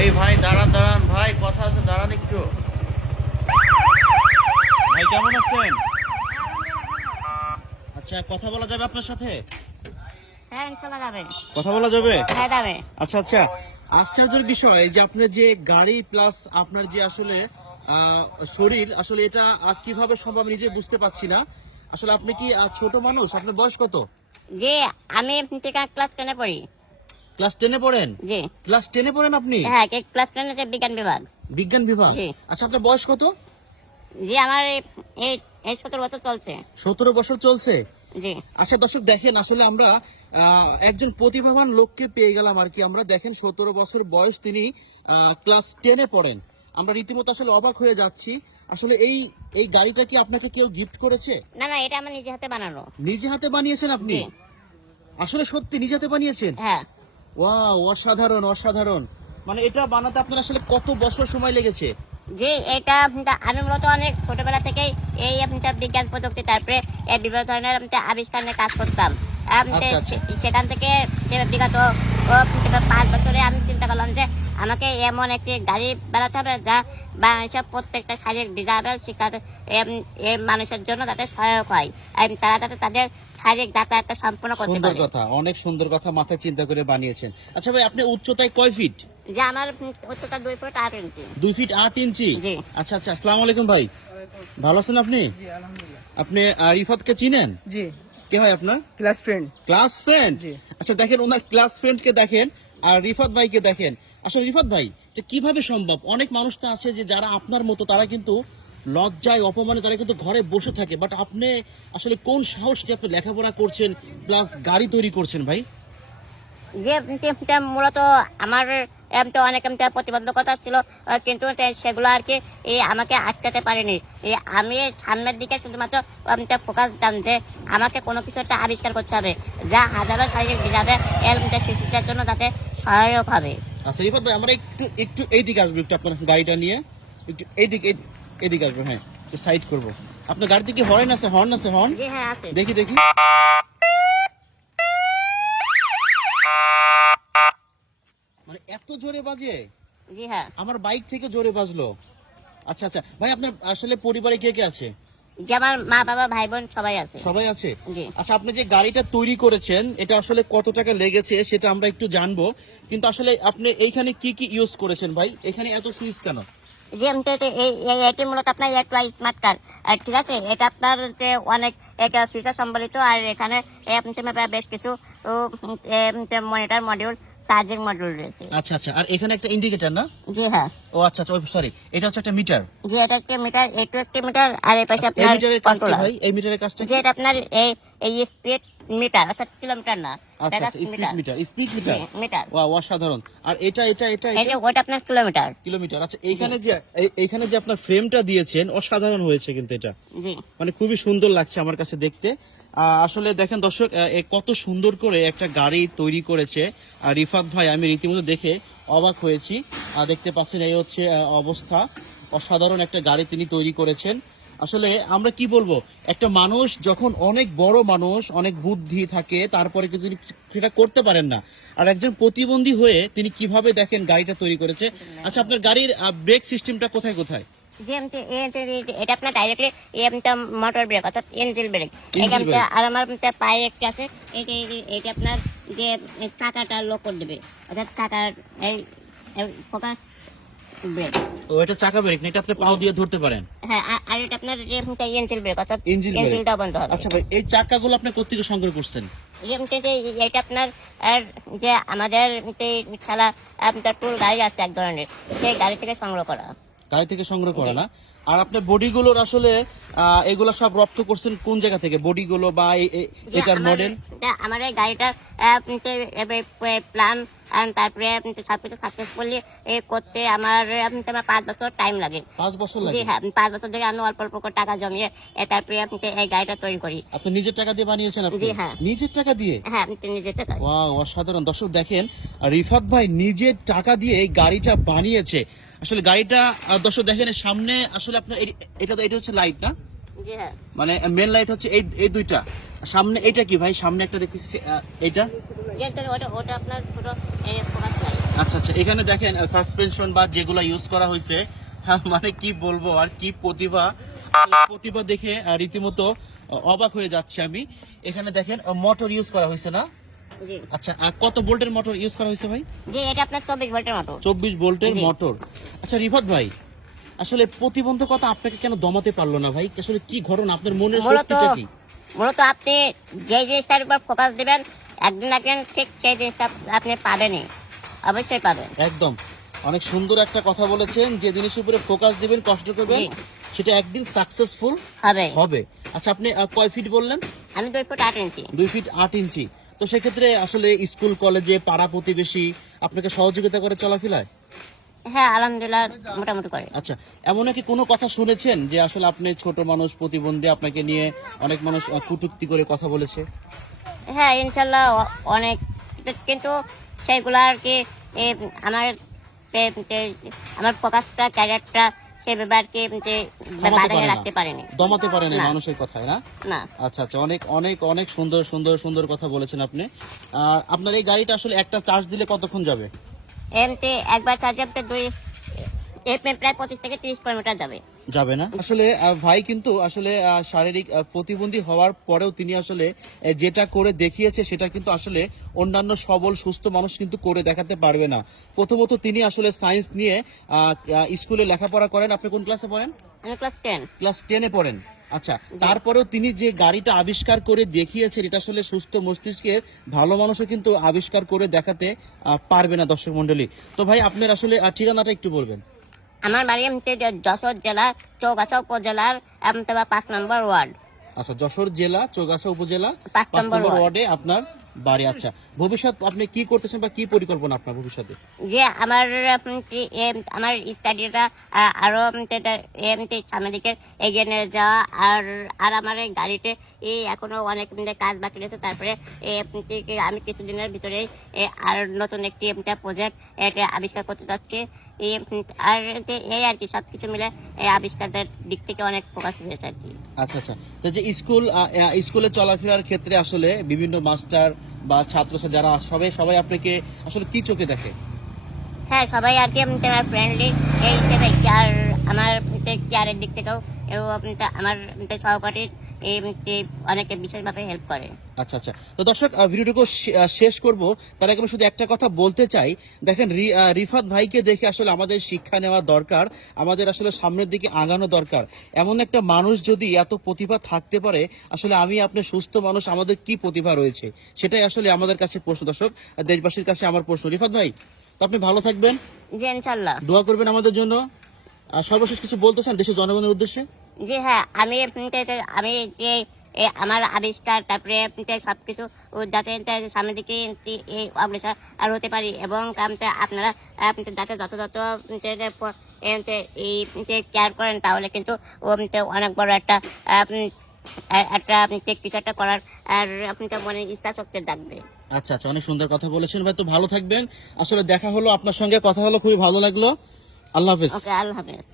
এই ভাই দাঁড়ান দাঁড়ান ভাই, কথা আছে, দাঁড়ান একটু। ভাই কেমন আছেন? আচ্ছা, কথা বলা যাবে আপনার সাথে? হ্যাঁ ইনশাআল্লাহ যাবে। কথা বলা যাবে? হ্যাঁ যাবে। আচ্ছা আচ্ছা, আশ্চর্যের বিষয় যে আপনার যে গাড়ি প্লাস আপনার যে আসলে শরীর, আসলে এটা কিভাবে সম্ভব নিজে বুঝতে পারছি না। আসলে আপনি কি ছোট মানুষ? আপনার বয়স কত? জি আমি ক্লাস 10 এ পড়ি। ক্লাস 10-এ পড়েন? জি। ক্লাস 10-এ পড়েন আপনি? হ্যাঁ ক্লাস 10 এ বিজ্ঞান বিভাগ। বিজ্ঞান বিভাগ? জি। আচ্ছা, আপনার বয়স কত? জি আমার এই এই 17 বছর চলছে। 17 বছর চলছে? জি। আচ্ছা দর্শক দেখেন, আসলে আমরা একজন প্রতিভাবান লোককে পেয়ে গেলাম আর কি। আমরা দেখেন 17 বছর বয়স, তিনি ক্লাস 10-এ পড়েন। আমরা রীতিমতো আসলে অবাক হয়ে যাচ্ছি। আসলে এই এই গাড়িটা কি আপনাকে কেউ গিফট করেছে? না না, এটা আমার নিজে হাতে বানানো। নিজে হাতে বানিয়েছেন আপনি? জি। আসলে সত্যি নিজে হাতে বানিয়েছেন? হ্যাঁ। ওয়াও, অসাধারণ অসাধারণ। মানে এটা বানাতে আপনার আসলে কত বছর সময় লেগেছে? যে এটা আমি মূলত অনেক ছোটবেলা থেকেই এই বিজ্ঞান প্রযুক্তি, তারপরে এই বিভিন্ন ধরনের আবিষ্কার নিয়ে কাজ করতাম। আচ্ছা, আচ্ছা। সেখান থেকে বিগত 5 বছরে আমি চিন্তা করলাম যে আমাকে এমন একটি গাড়ি বানাতে হবে যা বাংলাদেশের প্রত্যেকটা শারীরিক ডিজাবেল শিক্ষা মানুষের জন্য যাতে সহায়ক হয়, তারা যাতে তাদের শারীরিক যাতায়াতটা সম্পূর্ণ করতে সুন্দর পারে। কথা, অনেক সুন্দর কথা মাথায় চিন্তা করে বানিয়েছেন। আচ্ছা ভাই, আপনি উচ্চতায় কয় ফিট? যে আমার উচ্চতা 2 ফুট 8 ইঞ্চি। 2 ফিট 8 ইঞ্চি? জি। আচ্ছা আচ্ছা, আসসালামু আলাইকুম ভাই। ভালো আছেন আপনি? জি আলহামদুলিল্লাহ। আপনি রিফাতকে চিনেন? জি কে হয় আপনার? Class friend. Class friend? জি। আচ্ছা দেখেন, ওনার ক্লাস ফ্রেন্ডকে দেখেন আর রিফাত ভাইকে দেখেন। আসলে রিফাত ভাই, এটা কিভাবে সম্ভব? অনেক মানুষ তো আছে যে যারা আপনার মতো, তারা কিন্তু লজ্জায় অপমানে তারা কিন্তু ঘরে বসে থাকে, বাট আপনি আসলে কোন সাহস নিয়ে আপনি লেখাপড়া করছেন প্লাস গাড়ি তৈরি করছেন ভাই? যে মূলত আমার অনেক প্রতিবন্ধকতা ছিল, কিন্তু সেগুলো আর কি আমাকে আটকাতে পারেনি। আমি সামনের দিকে শুধুমাত্র ফোকাস দিতাম যে আমাকে কোনো কিছু একটা আবিষ্কার করতে হবে যা হাজারো শারীরিক যাবে শিশুদের জন্য যাতে সহায়ক হবে। আচ্ছা রিফাত ভাই, আমরা একটু একটু এইদিকে আসবো, একটু আপনার গাড়িটা নিয়ে একটু এইদিকে আসবো। হ্যাঁ, একটু সাইড করবো। আপনার গাড়িতে কি হর্ন আছে? হর্ন আছে? হর্ন জি হ্যাঁ আছে। দেখি দেখি। মানে এত জোরে বাজে? জি হ্যাঁ। আমার বাইক থেকে জোরে বাজলো। আচ্ছা আচ্ছা ভাই, আপনার আসলে পরিবারে কে কে আছে? যে আমার মা বাবা ভাই বোন সবাই আছে। সবাই আছে? জি। আচ্ছা, আপনি যে গাড়িটা তৈরি করেছেন এটা আসলে কত টাকা লেগেছে সেটা আমরা একটু জানবো, কিন্তু আসলে আপনি এইখানে কি কি ইউজ করেছেন ভাই? এখানে এত সুইচ কেন? যে এটি মূলত আপনার স্মার্ট কার্ড, ঠিক আছে। এটা আপনার যে অনেক ফিচার সম্বলিত, আর এখানে বেশ কিছু মনিটর মডিউল, চার্জিং মডিউল রয়েছে। আচ্ছা আচ্ছা, আর এখানে একটা ইন্ডিকেটর না? জি হ্যাঁ। ও আচ্ছা আচ্ছা, সরি, এটা হচ্ছে একটা মিটার। জি এটা একটা মিটার, এটু একটি মিটার, আর এই পাশে এই আপনার মিটারের কাজটা কন্ট্রোলার। ভাই, এই মিটারের কাজটা কি? যে এটা আপনার এই স্পিড মিটার, অর্থাৎ কিলোমিটার না, আচ্ছা আচ্ছা, speed meter. Speed meter? Meter. Wow, অসাধারণ। আর এটা এটা এটা এটা ওটা আপনার কিলোমিটার। কিলোমিটার। আচ্ছা, এইখানে যে আপনার ফ্রেমটা দিয়েছেন অসাধারণ হয়েছে কিন্তু এটা, জি মানে খুবই সুন্দর লাগছে আমার কাছে দেখতে। আসলে দেখেন দর্শক, কত সুন্দর করে একটা গাড়ি তৈরি করেছে রিফাত ভাই। আমি রীতিমতো দেখে অবাক হয়েছি। দেখতে পাচ্ছেন এই হচ্ছে অবস্থা। অসাধারণ একটা গাড়ি তিনি তৈরি করেছেন। আসলে আমরা কি বলবো, একটা মানুষ যখন অনেক বড় মানুষ, অনেক বুদ্ধি থাকে, তারপরে কিন্তু তিনি সেটা করতে পারেন না। আর একজন প্রতিবন্ধী হয়ে তিনি কিভাবে দেখেন গাড়িটা তৈরি করেছে। আচ্ছা, আপনার গাড়ির ব্রেক সিস্টেমটা কোথায় কোথায়? যে এটা আপনার ডাইরেক্টলি মোটর ব্রেক, অর্থাৎ ইঞ্জিন ব্রেক। Engine brake. আর আমার পায়ে একটা আছে, এইটা আপনার যে চাকাটা লক করে দেবে, অর্থাৎ চাকার এই ফোকাস ব্রেক। ও, এটা চাকা ব্রেক না, এটা আপনি পাও দিয়ে ধরতে পারেন? হ্যাঁ, আর এটা আপনার ইঞ্জিন ব্রেক, অর্থাৎ ইঞ্জিন ব্রেক। ইঞ্জিনটা বন্ধ হবে। আচ্ছা ভাই, এই চাকাগুলো আপনি কোত্থেকে সংগ্রহ করছেন? এটা আপনার যে আমাদের খেলা আপনার টুল গাড়ি আছে এক ধরনের, সেই গাড়ি থেকে সংগ্রহ করা। গাড়ি থেকে সংগ্রহ করা না? আর আপনার বডিগুলোর আসলে এগুলো সব রপ্ত করছেন কোন জায়গা থেকে, বডিগুলো বা এটার মডেল? আমার এই গাড়িটা প্ল্যান, তারপরে সবকিছু সাকসেসফুলি করতে আমার 5 বছর টাইম লাগে। 5 বছর জি লাগে? হ্যাঁ, 5 বছর ধরে আমি অল্প অল্প করে টাকা জমিয়ে তারপরে এই গাড়িটা তৈরি করি। আপনি নিজের টাকা দিয়ে বানিয়েছেন? আপনি জি হ্যাঁ। নিজের টাকা দিয়ে? হ্যাঁ, আমি নিজের টাকা। ওয়াও, অসাধারণ। দর্শক দেখেন, রিফাত ভাই নিজের টাকা দিয়ে এই গাড়িটা বানিয়েছে। আসলে গাড়িটা দর্শক দেখেন, সামনে আসলে আপনার এটা হচ্ছে লাইট না? জি হ্যাঁ। মানে মেন লাইট হচ্ছে এই দুইটা। সামনে এটা কি ভাই? সামনে একটা দেখতেছি, এইটা ওটা আপনার ছোট ফোকাস লাইট। আচ্ছা আচ্ছা, এখানে দেখেন সাসপেনশন বা যেগুলো ইউজ করা হয়েছে, মানে কি বলবো আর কি প্রতিভা, প্রতিভা দেখে রীতিমতো অবাক হয়ে যাচ্ছে আমি। এখানে দেখেন মোটর ইউজ করা হয়েছে না? জি আচ্ছা, কত ভোল্টের মোটর ইউজ করা হয়েছে ভাই? জি, এটা আপনার 24 ভোল্টের মতো। 24 ভোল্টের জি। মোটর। আচ্ছা রিফাত ভাই, আসলে প্রতিবন্ধকতা আপনাকে কেন দমাতে পারলো না ভাই? আসলে কি ঘটনা, আপনার মনের মূলত শক্তিটা কি? মূলত আপনি যে জিনিসটার উপর ফোকাস দিবেন, একদিন না একদিন ঠিক সেই জিনিসটা আপনি পাবেনই, অবশ্যই পাবেন। একদম, অনেক সুন্দর একটা কথা বলেছেন, যে জিনিসের উপরে ফোকাস দিবেন, কষ্ট করবেন, জি। সেটা একদিন সাকসেসফুল হবে। হবে। আচ্ছা, আপনি কয় ফিট বললেন? আমি 2 ফুট 8 ইঞ্চি। 2 ফিট 8 ইঞ্চি। তো সেক্ষেত্রে আসলে স্কুল কলেজে পাড়া প্রতিবেশী আপনাকে সহযোগিতা করে চলাফেরায়? হ্যাঁ আলহামদুলিল্লাহ, মোটামুটি করে। আচ্ছা, এমন কি কোনো কথা শুনেছেন যে আসলে আপনি ছোট মানুষ, প্রতিবন্ধী, আপনাকে নিয়ে অনেক মানুষ কটূক্তি করে কথা বলেছে? হ্যাঁ ইনশাল্লাহ অনেক, কিন্তু সেইগুলো আর কি আমার আমার ফোকাসটা, ক্যারিয়ারটা সেভাবে আর কি থামাতে বাধা পারে না, রাখতে পারেনি। দমাতে পারে না না। মানুষের কথায় না? না, আচ্ছা আচ্ছা, অনেক অনেক অনেক সুন্দর সুন্দর সুন্দর কথা বলেছেন আপনি। আপনার এই গাড়িটা আসলে একটা চার্জ দিলে কতক্ষণ যাবে? এমনি একবার চার্জ করতে প্রায় 25 থেকে 30 কিলোমিটার যাবে। যাবে না আসলে। ভাই কিন্তু আসলে শারীরিক প্রতিবন্ধী হওয়ার পরেও তিনি আসলে যেটা করে দেখিয়েছে, সেটা কিন্তু আসলে অন্যান্য সবল সুস্থ মানুষ কিন্তু করে দেখাতে পারবে না। প্রথমত তিনি আসলে সায়েন্স নিয়ে স্কুলে লেখাপড়া করেন। আপনি কোন ক্লাসে পড়েন? আমি ক্লাস 10। ক্লাস 10-এ পড়েন। আচ্ছা, তারপরেও তিনি যে গাড়িটা আবিষ্কার করে দেখিয়েছেন, এটা আসলে সুস্থ মস্তিষ্কের ভালো মানুষও কিন্তু আবিষ্কার করে দেখাতে পারবে না, দর্শক মন্ডলী। তো ভাই, আপনার আসলে ঠিকানাটা একটু বলবেন। আমার বাড়ি যশোর জেলা চৌগাছা উপজেলার 5 নম্বর ওয়ার্ড। আচ্ছা, যশোর জেলা চৌগাছা উপজেলা 5 5 নম্বর নম্বর ওয়ার্ডে আপনার বাড়ি। আচ্ছা, ভবিষ্যৎ আপনি কি করতেছেন বা কি পরিকল্পনা আপনার ভবিষ্যতে? যে আমার আমার স্টাডিটা আরো সামনের দিকে এগিয়ে নিয়ে যাওয়া, আর আমার এই গাড়িতে এখনো অনেক কাজ বাকি রয়েছে। তারপরে আমি কিছুদিনের ভিতরে আর নতুন একটি প্রজেক্ট আবিষ্কার করতে যাচ্ছি। আর এই আর কি সবকিছু মিলে আবিষ্কারের দিক থেকে অনেক ফোকাস রয়েছে আর কি। আচ্ছা আচ্ছা, তো যে স্কুলে চলাফেরার ক্ষেত্রে আসলে বিভিন্ন মাস্টার বা ছাত্র যারা আছে, সবাই আপনাকে আসলে কি চোখে দেখে? হ্যাঁ সবাই আর কি আমার ফ্রেন্ডলি এই হিসেবে, আর আমার কেয়ারের দিক থেকেও আমার সহপাঠীর অনেকে বিশেষভাবে হেল্প করে। আচ্ছা আচ্ছা, তো দর্শক, ভিডিওটুকু শেষ করব, তার আগে আমি শুধু একটা কথা বলতে চাই। দেখেন, রিফাত ভাইকে দেখে আসলে আমাদের শিক্ষা নেওয়া দরকার, আমাদের আসলে সামনের দিকে আগানো দরকার। এমন একটা মানুষ যদি এত প্রতিভা থাকতে পারে, আসলে আমি আপনি সুস্থ মানুষ, আমাদের কি প্রতিভা রয়েছে, সেটাই আসলে আমাদের কাছে প্রশ্ন। দর্শক, দেশবাসীর কাছে আমার প্রশ্ন। রিফাত ভাই, তো আপনি ভালো থাকবেন, জি ইনশাল্লাহ। দোয়া করবেন আমাদের জন্য। সর্বশেষ কিছু বলতে চান দেশের জনগণের উদ্দেশ্যে? জি হ্যাঁ, আমি যে আমার আবিষ্কার, তারপরে সবকিছু যাতে সামনের দিকে অগ্রসর আর হতে পারি, এবং আপনারা যাতে যথাযথ কেয়ার করেন, তাহলে কিন্তু অনেক বড় একটা কিছু একটা করার আর মনে ইচ্ছা শক্তি জাগবে। আচ্ছা আচ্ছা, অনেক সুন্দর কথা বলেছেন ভাই, তো ভালো থাকবেন। আসলে দেখা হলো, আপনার সঙ্গে কথা হলো, খুবই ভালো লাগলো। আল্লাহ হাফেজ। ওকে, আল্লাহ হাফেজ।